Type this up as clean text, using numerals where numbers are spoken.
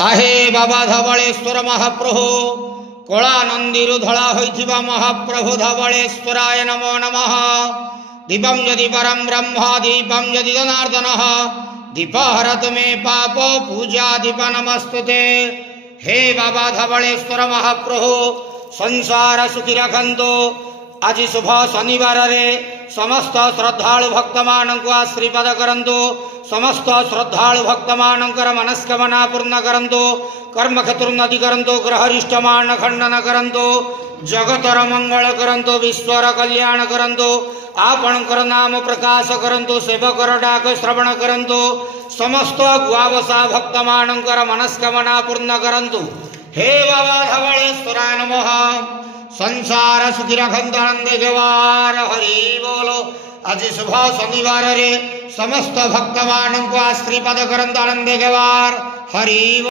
आहे बाबा धवलेश्वर महाप्रभु कला नंदीरु धला होइथिबा महाप्रभु धवलेश्वराय नमो नमः। दीपं यदि परम ब्रह्म दीपं यदि जनार्दन दीपहरत मे पाप पूजा दीप नमस्तुते। हे बाबा धवलेश्वर महाप्रभु संसार सुखी रखंतु। आज शुभ शनिवार रे समस्त श्रद्धालु भक्त मानक आशीर्वाद करंतु। समस्त श्रद्धालु भक्त मानकर मनस्कामना पूर्ण करंतु। कर्म क्षेत्रोन्नति करंतु। ग्रहरिष्ट मान खंडन करंतु। जगतर मंगल करंतु। विश्वर कल्याण करंतु। आपणकर नाम प्रकाश करंतु। सेवकर डाक श्रवण करंतु। समस्त गुआवसा भक्त मानकर मनस्कामना पूर्ण करंतु। हे बाबा धवलेश्वराय नमः। संसार सुखी रखंतु आनंदे गवार हरि बोलो। आज शुभ शनिवार रे समस्त भक्त मानक आशीर्वाद करंतु आनंदे गवार हरि।